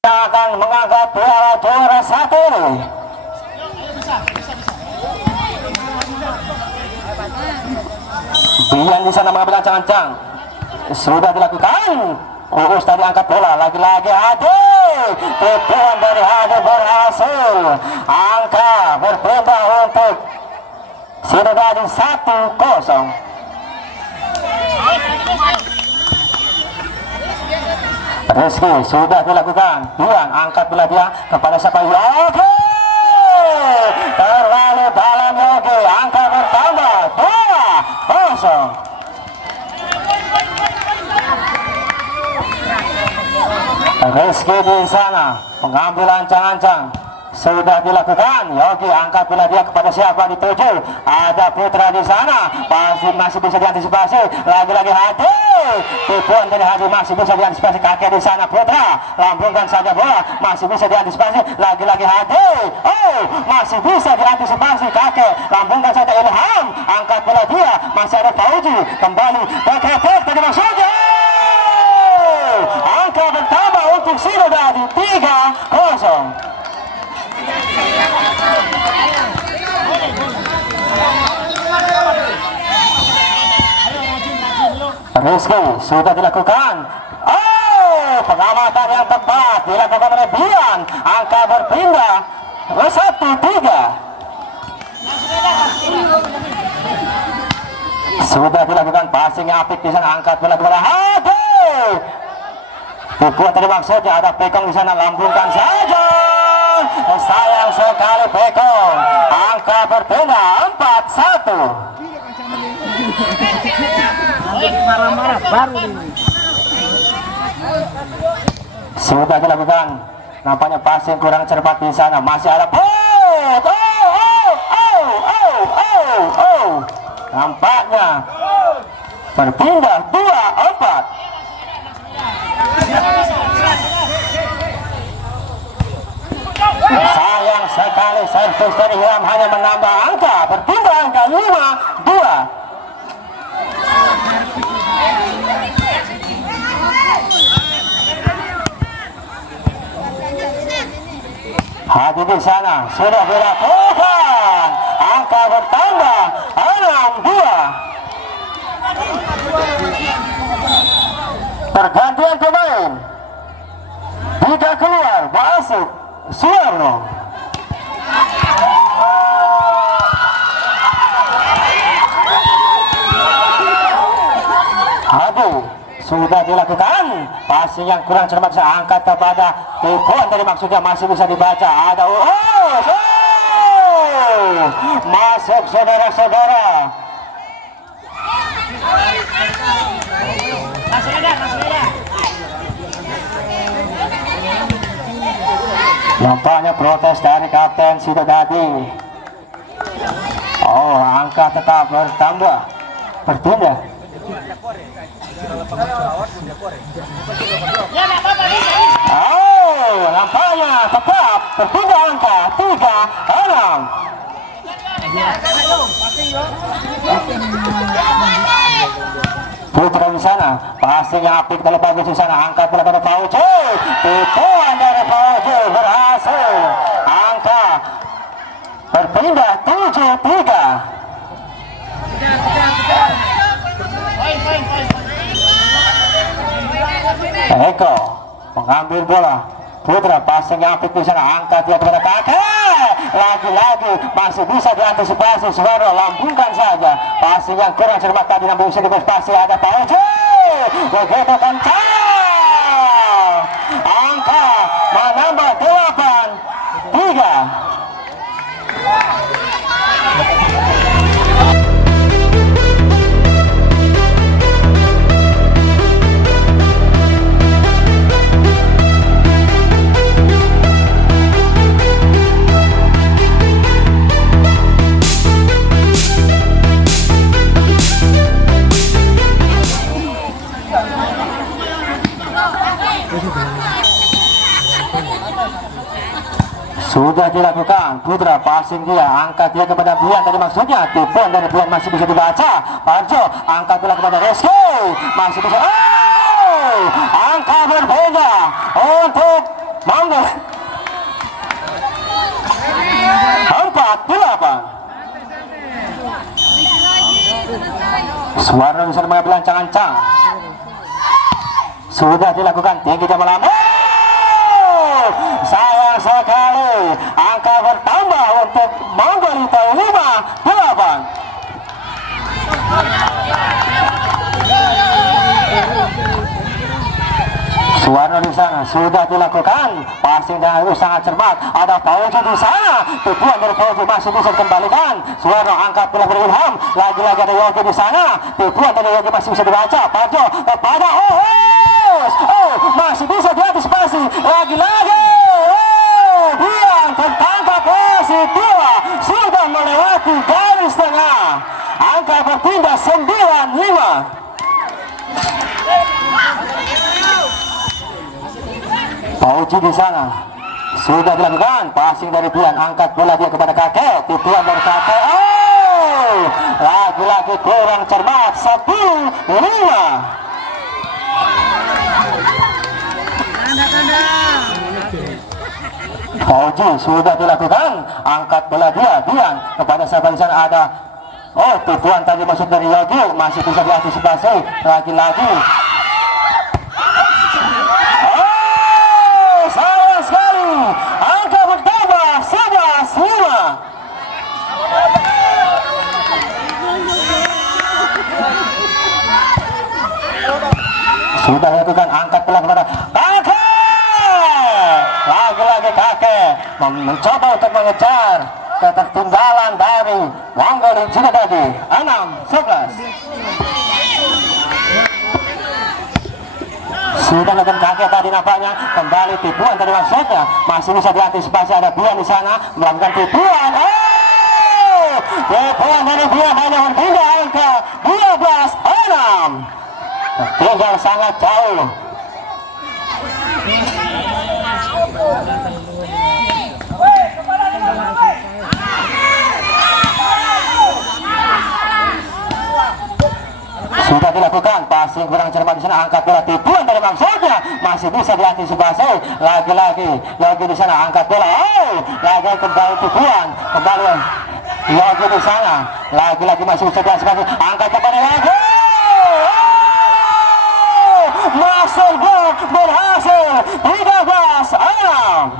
akan mengangkat piala juara 1. Bian di sana mengambil ancang-ancang, sudah dilakukan. Uus tadi angkat bola, lagi-lagi Hadi, pukulan dari Hadi berhasil. Angka berpindah untuk Sidodadi 1-0. Rizky sudah dilakukan, Bian angkat bola dia kepada siapa? Yogi, terlalu dalam Yogi, angka bertambah 2-0. Rizky di sana mengambil ancang-ancang, sudah dilakukan. Yogi angkat bola dia kepada siapa? Dituju, ada Putra di sana, masih bisa diantisipasi. Lagi-lagi Hadi, tipuan dari Hadi masih bisa diantisipasi. Kakek di sana, Putra lambungkan saja bola, masih bisa diantisipasi. Lagi-lagi Hadi, masih bisa diantisipasi. Kakek lambungkan saja. Ilham angkat bola dia, masih ada Fauji, kembali ke Kakek tadi maksudnya. Angka bertambah untuk Sidodadi 3-0. Rizky sudah dilakukan. Pengamatan yang tepat dilakukan oleh Bian. Angka berpindah 1-3. Sudah dilakukan passing yang apik di sana, angkat bola kepada Hadi. Pukulan tadi maksudnya, ada Pekong di sana, lambungkan saja. Sayang sekali Pekong. Angka berpindah 4-1. Marah-marah baru ini. Sudah dilakukan. Nampaknya passing kurang cermat di sana. Masih ada put. Nampaknya berpindah 2-4. Sayang sekali servis dari Ilham hanya menambah angka, berpindah angka 5-2. Hadi di sana sudah dilakukan, angka bertambah 6-2. Pergantian pemain, Bika keluar, masuk Suwarno. Hadi sudah dilakukan, passing yang kurang cermat, saya angkat kepada tipuan tadi maksudnya, masih bisa dibaca. Ada masuk saudara-saudara. Nampaknya protes dari Kapten Sidodadi. Angka tetap bertambah, berpindah. Nampaknya tetap berpindah angka 3-6. Putra di sana, passing yang apik dari bagus di sana, angkat bola pada Fauji, tipuan dari Fauji berhasil. Angka berpindah 7-3. Eko mengambil bola, Putra passing yang apik di sana, angkat dia kepada Kakek. Lagi-lagi masih bisa diantisipasi. Suwarno lambungkan saja, passing yang kurang cermat tadi, namun bisa diantisipasi. Ada Fauji, begitu kencang, angka menambah 8-3. Sudah dilakukan, Putra passing dia, angkat dia kepada Bian tadi maksudnya, tipuan dari Bian masih bisa dibaca. Parjo angkat bola kepada Rizky, masih bisa. Angka berbeda untuk Suara bisa mengambil ancang-ancang. Sudah dilakukan tinggi jam malam. Sayang sekali, angka bertambah untuk Manggolito 5-8. Suwarno di sana sudah dilakukan passing dengan sangat cermat. Ada Fauji di sana, tujuan dari Fauji masih bisa dikembalikan. Suwarno angkat bola berilham, lagi-lagi ada Yogi di sana, tujuan dari Yogi masih bisa dibaca. Parjo kepada masih bisa diantisipasi lagi-lagi. Biang tertangkap posisi 2 sudah melewati garis tengah. Angka berpindah 9-5. Fauji di sana sudah dilakukan passing dari Bian, angkat bola dia kepada kakek, tujuan dari kakek. Lagi-lagi kurang cermat. 10-5. Fauji sudah dilakukan, angkat bola dia Bian kepada sahabat di sana. Ada tujuan tadi masuk dari Yogi, masih bisa diantisipasi lagi-lagi. Sayang sekali, angka bertambah 11-5. Sudah lakukan angkat bola kepada kakek. Lagi-lagi kakek mencoba untuk mengejar ketertinggalan dari Manggolito tadi. 6-11. Sudah lakukan kakek tadi nampaknya kembali tipuan tadi maksudnya masih bisa diantisipasi. Ada Bian di sana melakukan tipuan. Tipuan dari Bian hanya berpindah angka 12-6. Tinggal sangat jauh. Sudah dilakukan passing kurang cermat di sana, angkat bola tipuan dari maksudnya masih bisa diantisipasi. Lagi-lagi Yogi di sana angkat bola. Lagi kembali tipuan, kembali Yogi di sana. Lagi-lagi masih bisa diantisipasi, angkat kepada Yogi. Masuk gol berhasil. 13-6.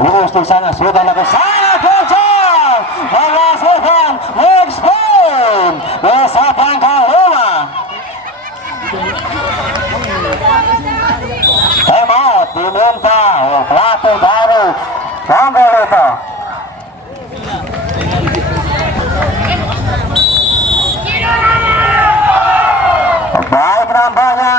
Lurus di sana sudah lakukan sangat kencang, menghasilkan next point bisa angka 5. Timeout diminta pelatih baru Manggolito. Baik, nampaknya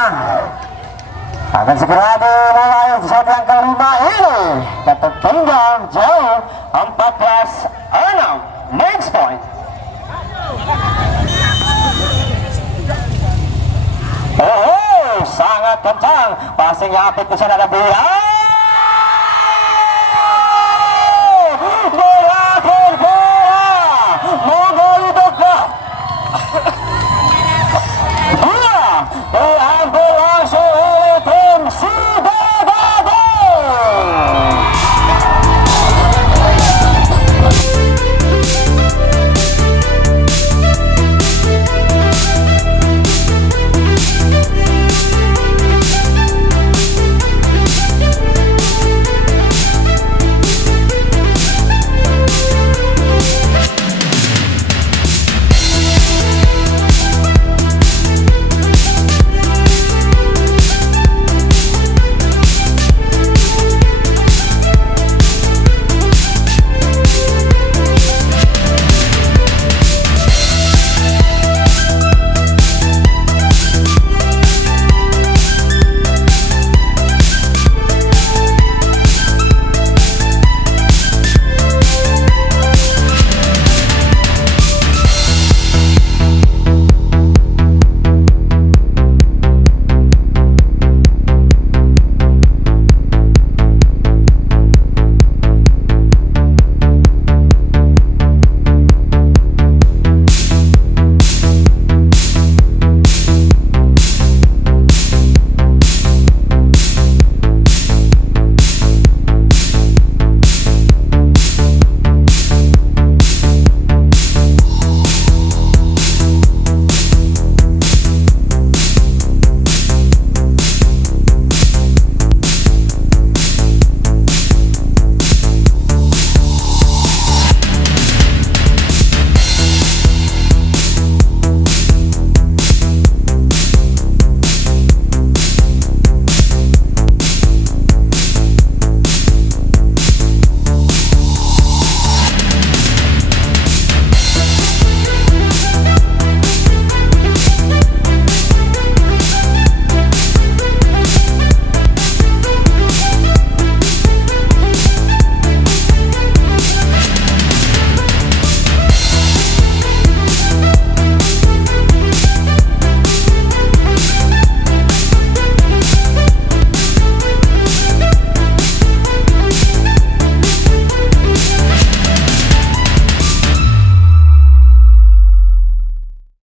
akan segera dimulai set yang kelima ini. Tertinggal jauh 14-6. Next point. Sangat kencang passing yang apik di sana ada Bian.